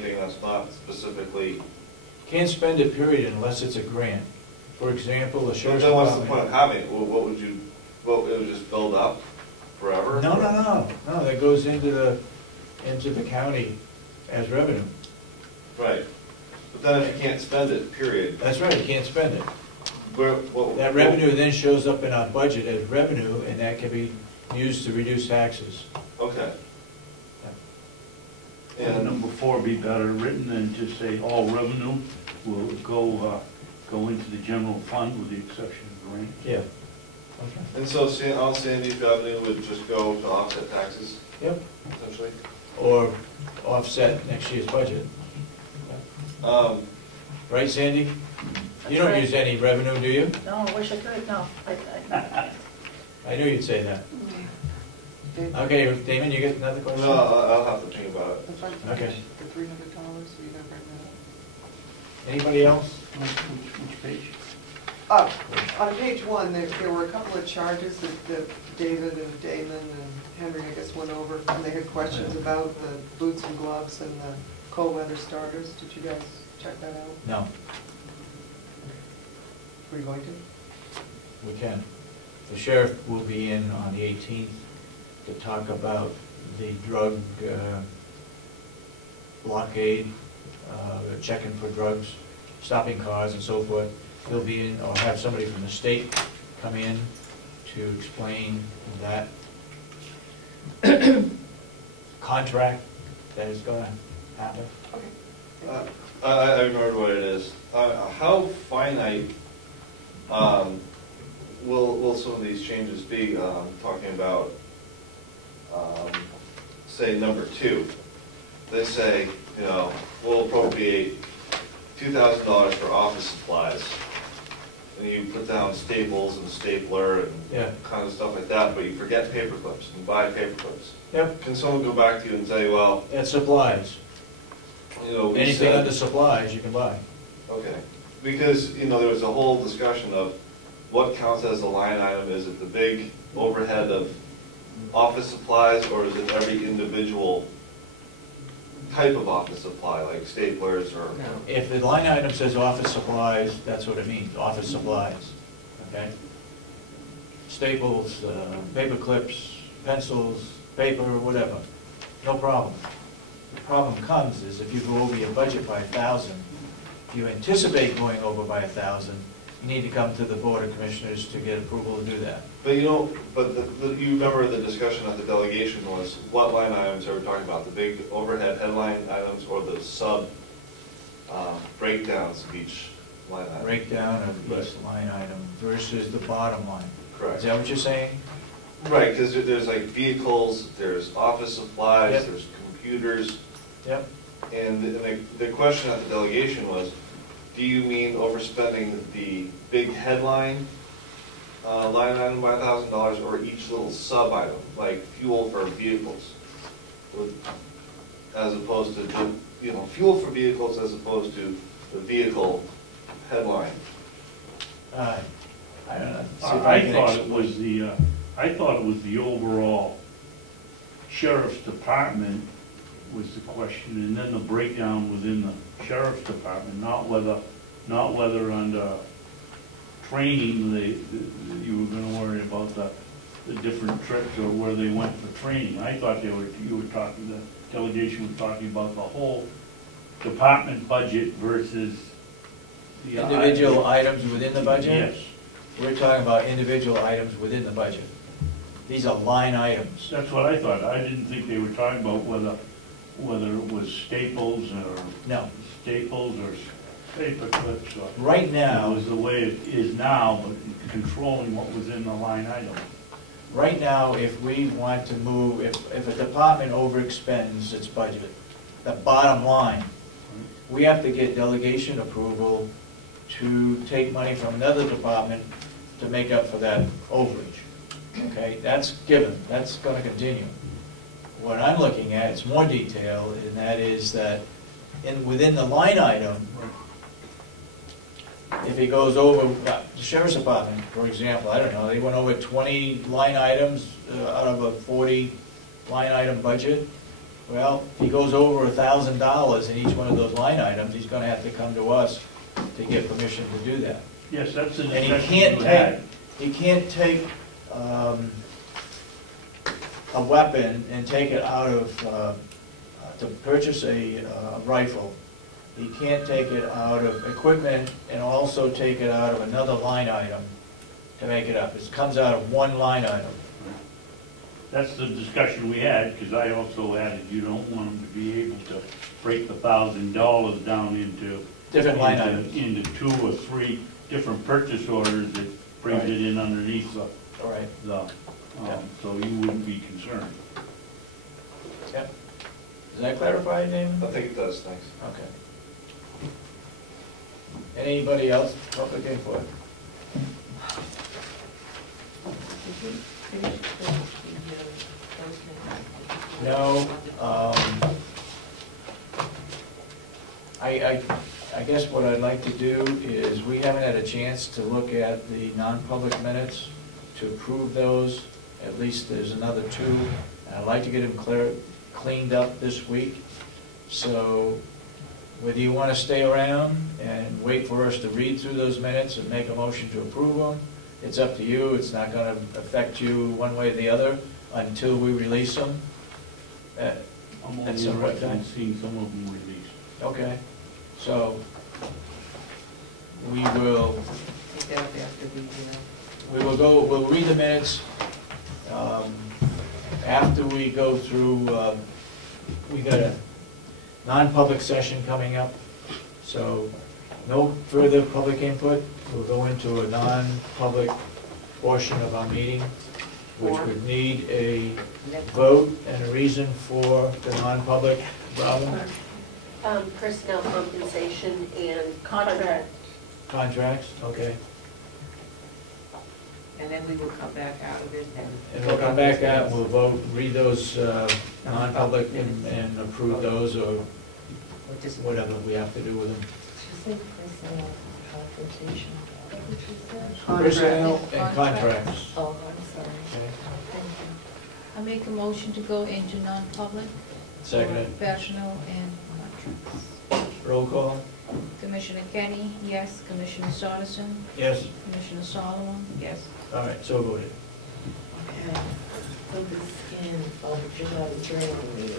anything that's not specifically. Can't spend it, period, unless it's a grant. For example, a sheriff's Then what's the department. point of having it? Well, what would you, well, it would just build up forever? No, that goes into the county as revenue. Right. But then if you can't spend it, period. That's right, you can't spend it. Well, That revenue then shows up in our budget as revenue, and that can be used to reduce taxes. Okay. Would And number 4 be better written than just say all revenue will go into the general fund with the exception of grant? Yeah. Okay. And so all Sandy's revenue would just go to offset taxes, Yep. essentially? Or offset next year's budget. Right, Sandy? You don't right. use any revenue, do you? No, I wish I could, no. I knew you'd say that. Okay, Damon, you get another question? No, I'll have to think about it. Okay. The $300, so you gotta bring that up. Anybody else? Which page? On page 1, there were a couple of charges that David and Damon and Henry, I guess, went over, and they had questions about the boots and gloves and the cold weather starters. Did you guys check that out? No, Were you going to? we can. The sheriff will be in on the 18th to talk about the drug blockade, checking for drugs, stopping cars and so forth. He'll be in, or have somebody from the state come in to explain that contract that is going to happen. Okay. I remember what it is. How finite will some of these changes be? Talking about, say, number 2. They say, you know, we'll appropriate $2,000 for office supplies. And you put down staples and stapler and Yeah. kind of stuff like that, but you forget paper clips and buy paper clips. Yep. Can someone go back to you and say, well, And supplies. you know, we Anything said, under supplies you can buy. okay, because, you know, there was a whole discussion of what counts as a line item. Is it the big overhead of office supplies, or is it every individual type of office supply, like staplers or? No. If the line item says office supplies, that's what it means, office supplies, okay? Staples, paper clips, pencils, paper, whatever, no problem. The problem comes is if you go over your budget by 1,000, if you anticipate going over by 1,000, you need to come to the Board of Commissioners to get approval to do that. But you know, but you remember the discussion at the delegation was, what line items are we talking about? The big overhead headline items or the sub breakdowns of each line item? Breakdown of Right. each line item versus the bottom line. Correct. Is that what you're saying? Right, because there's like vehicles, there's office supplies, Yep. there's computers. Yep. And the question at the delegation was, do you mean overspending the big headline line item by $1,000 or each little sub item, like fuel for vehicles? As opposed to, you know, fuel for vehicles as opposed to the vehicle headline. I don't know. See if I can thought explain. it was the overall sheriff's department was the question, and then the breakdown within the sheriff's department, not whether under training you were going to worry about the different trips or where they went for training. I thought the delegation was talking about the whole department budget versus the Individual items within the budget? Yes. We're talking about individual items within the budget. These are line items. That's what I thought. I didn't think they were talking about whether it was staples or paper clips or. Right now, It was the way it is now, but controlling what was in the line item. right now, if we want to move, if a department overexpends its budget, the bottom line, we have to get delegation approval to take money from another department to make up for that overage. Okay, that's given, that's gonna continue. What I'm looking at is more detail, and that is that within the line item, if it goes over, the sheriff's department, for example, I don't know, they went over 20 line items out of a 40 line item budget, Well, if he goes over $1,000 in each one of those line items, he's gonna have to come to us to get permission to do that. Yes, that's the And he discussion can't you take, had. he can't take a weapon and take it out of, to purchase a rifle. He can't take it out of equipment and also take it out of another line item to make it up. It comes out of one line item. That's the discussion we had, because I also added, you don't want them to be able to break the $1,000 down into. Different line items. Into 2 or 3 different purchase orders that brings Right. it in underneath the, All right. Yeah. so you wouldn't be concerned. Yep. Does that clarify, Damon? I think it does, thanks. Okay. Anybody else, public input? No, I guess what I'd like to do is, we haven't had a chance to look at the non-public minutes, to approve those. At least there's another 2, and I'd like to get them cleaned up this week. So whether you want to stay around and wait for us to read through those minutes and make a motion to approve them, it's up to you. It's not going to affect you one way or the other until we release them. I'm only That's all right, interested in then. seeing some of them released. Okay, so we will we'll read the minutes after we go through, we got a non-public session coming up, so no further public input. We'll go into a non-public portion of our meeting, which would need a vote and a reason for the non-public. Robin? Personnel compensation and contract. Contracts, okay. And then we will come back out of it And we'll come back out, and we'll vote, read those non-public and approve those, or whatever we have to do with them. Personnel and contracts. Oh, I'm sorry. Okay. Thank you. I make a motion to go into non-public. Second. Personnel and contracts. Roll call? Commissioner Kenny, yes. Commissioner Sorensen, Yes. Commissioner Solomon. Yes. All right, so voted. Okay. Put this in, July training meeting.